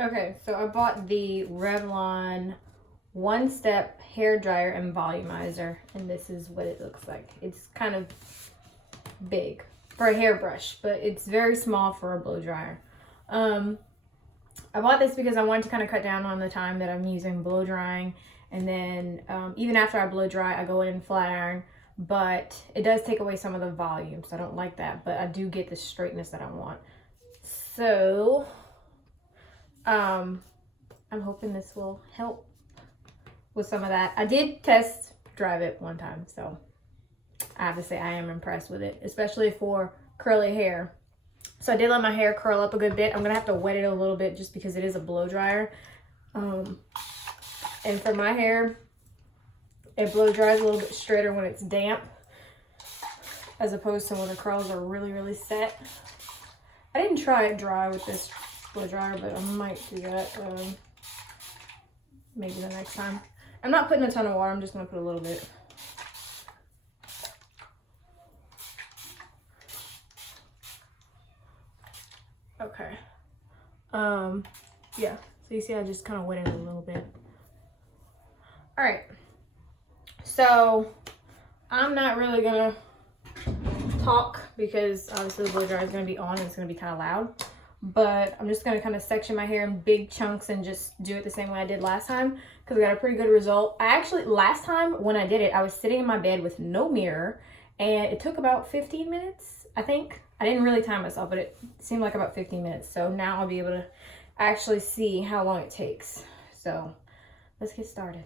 Okay, so I bought the Revlon One Step Hair Dryer and Volumizer, and this is what it looks like. It's kind of big for a hairbrush, but it's very small for a blow dryer. I bought this because I wanted to kind of cut down on the time that I'm using blow drying, and then even after I blow dry, I go in and flat iron, but it does take away some of the volume, so I don't like that, but I do get the straightness that I want. So I'm hoping this will help with some of that. I did test drive it one time, so I have to say I am impressed with it, especially for curly hair. So I did let my hair curl up a good bit. I'm gonna have to wet it a little bit just because it is a blow dryer. And for my hair, it blow dries a little bit straighter when it's damp, as opposed to when the curls are really, really set. I didn't try it dry with this blow dryer, but I might do that maybe the next time. I'm not putting a ton of water, I'm just gonna put a little bit. Okay. Yeah, so you see I just kind of wet it a little bit. All right, so I'm not really gonna talk because obviously the blow dryer is gonna be on and it's gonna be kind of loud, but I'm just gonna kind of section my hair in big chunks and just do it the same way I did last time because I got a pretty good result. I actually, last time when I did it, I was sitting in my bed with no mirror and it took about 15 minutes, I think. I didn't really time myself, but it seemed like about 15 minutes. So now I'll be able to actually see how long it takes. So let's get started.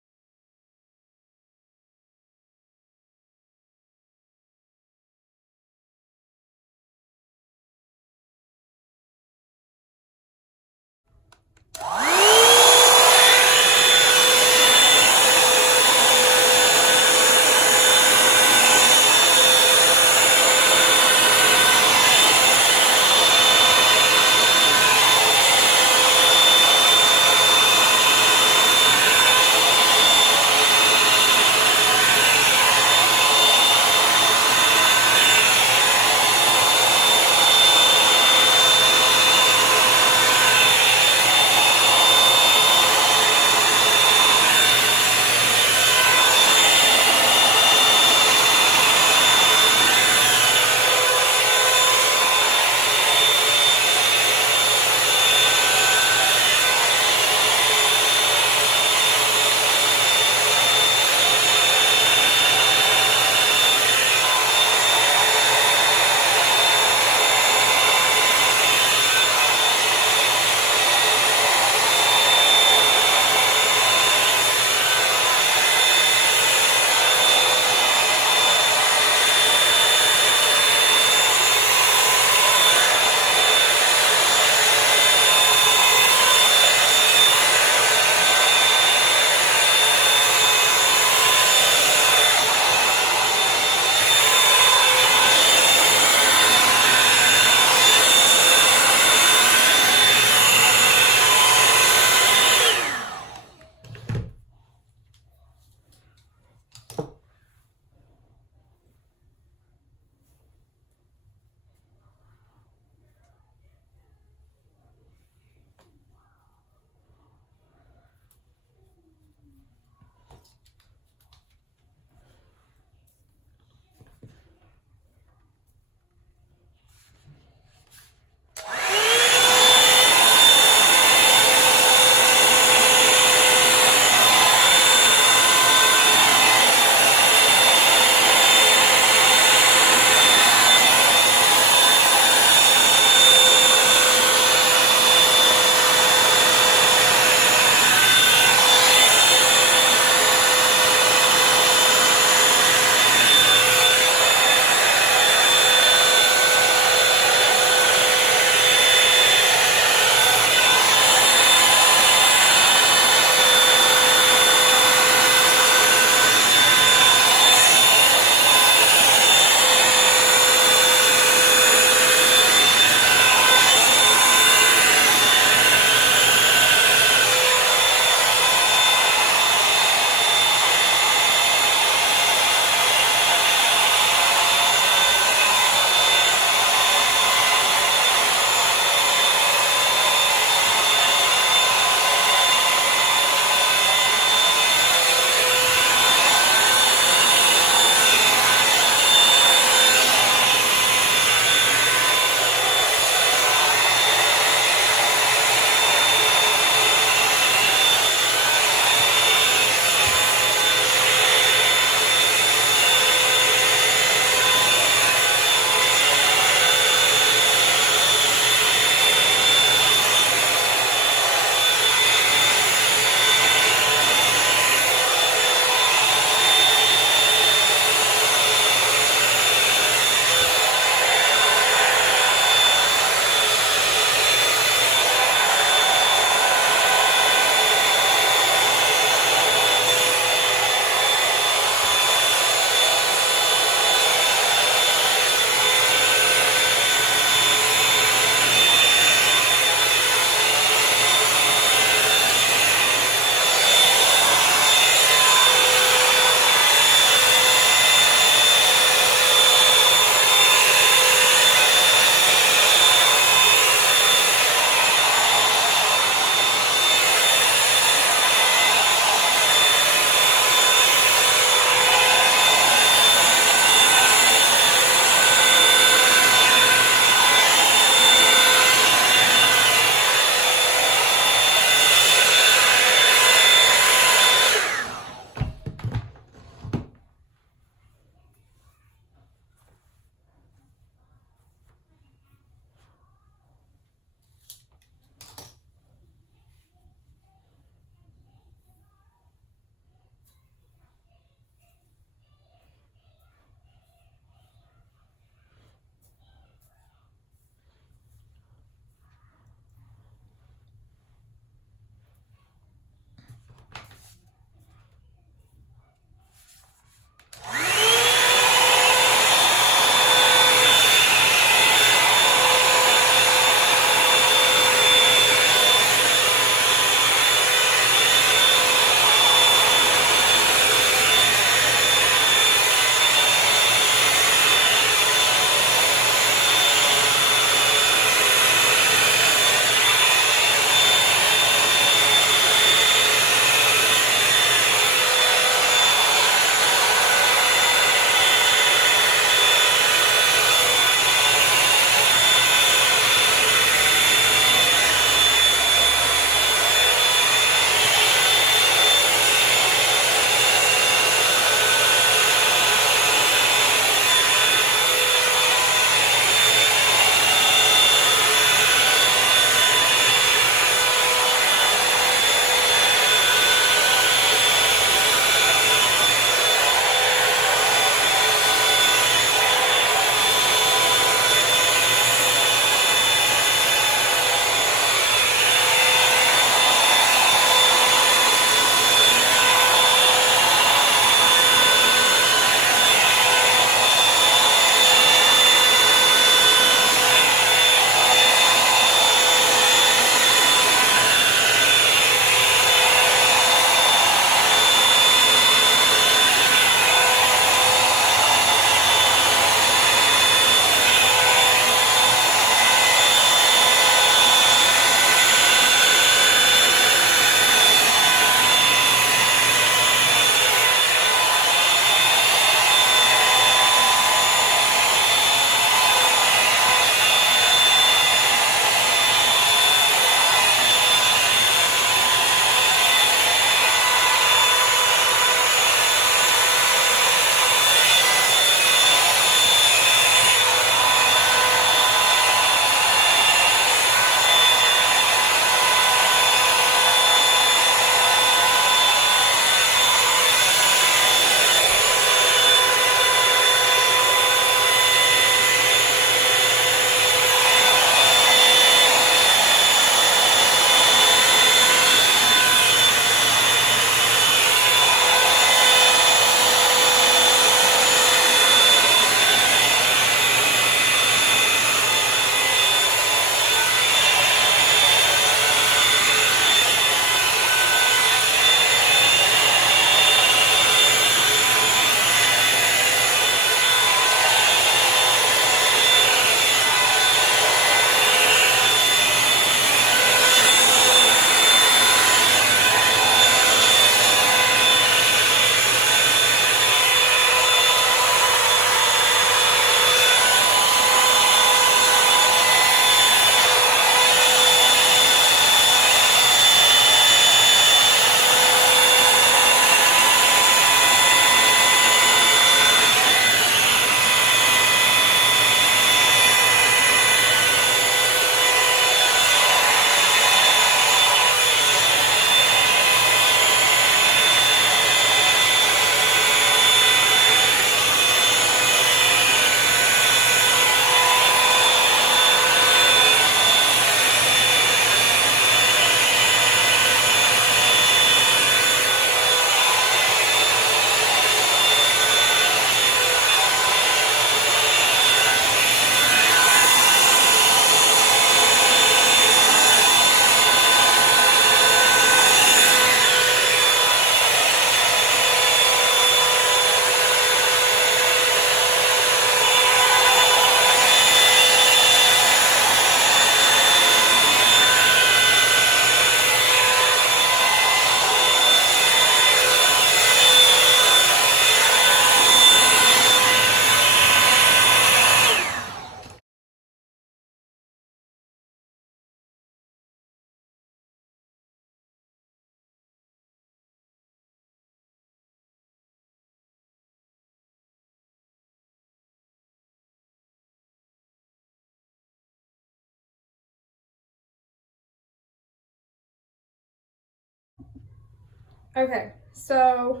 Okay, so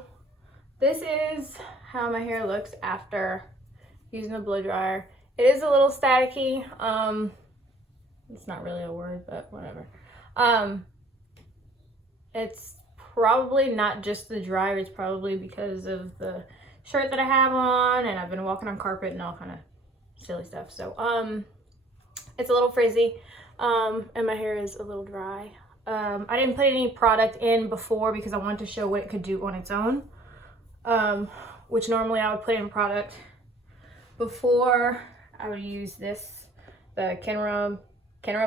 this is how my hair looks after using the blow dryer. It is a little staticky. It's not really a word, but whatever. It's probably not just the dryer. It's probably because of the shirt that I have on, and I've been walking on carpet and all kind of silly stuff. So it's a little frizzy, and my hair is a little dry. I didn't put any product in before because I wanted to show what it could do on its own, which normally I would put in product before. I would use this, the Kenra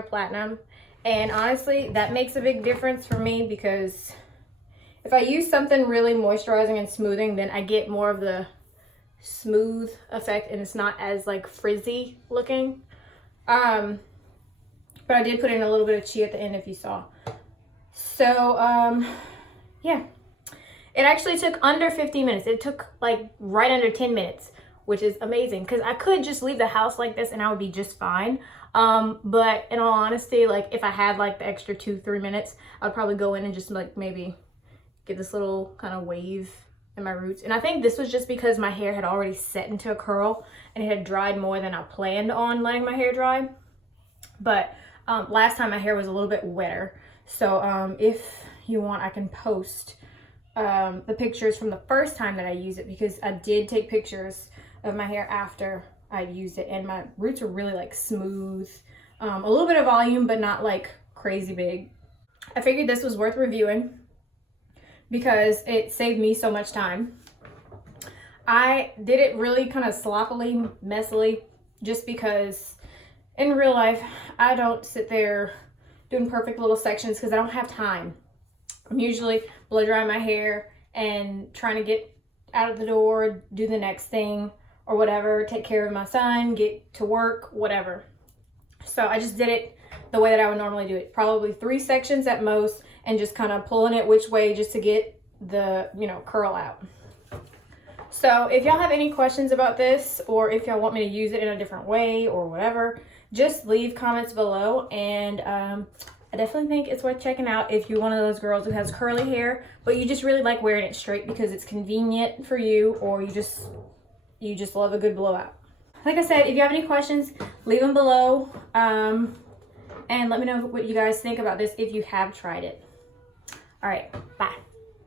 Platinum, and honestly that makes a big difference for me because if I use something really moisturizing and smoothing, then I get more of the smooth effect and it's not as like frizzy looking. But I did put in a little bit of Chi at the end if you saw. So yeah, it actually took under 15 minutes. It took like right under 10 minutes, which is amazing because I could just leave the house like this and I would be just fine. But in all honesty, like if I had like the extra 2-3 minutes, I'd probably go in and just like maybe get this little kind of wave in my roots. And I think this was just because my hair had already set into a curl and it had dried more than I planned on letting my hair dry. But last time my hair was a little bit wetter. So if you want, I can post the pictures from the first time that I used it, because I did take pictures of my hair after I used it, and my roots are really like smooth, a little bit of volume, but not like crazy big. I figured this was worth reviewing because it saved me so much time. I did it really kind of sloppily, messily, just because in real life, I don't sit there doing perfect little sections because I don't have time. I'm usually blow drying my hair and trying to get out of the door, do the next thing or whatever, take care of my son, get to work, whatever. So I just did it the way that I would normally do it. Probably 3 sections at most, and just kind of pulling it which way just to get the, you know, curl out. So if y'all have any questions about this, or if y'all want me to use it in a different way or whatever, just leave comments below. And I definitely think it's worth checking out if you're one of those girls who has curly hair, but you just really like wearing it straight because it's convenient for you, or you just love a good blowout. Like I said, if you have any questions, leave them below, and let me know what you guys think about this if you have tried it. All right, bye.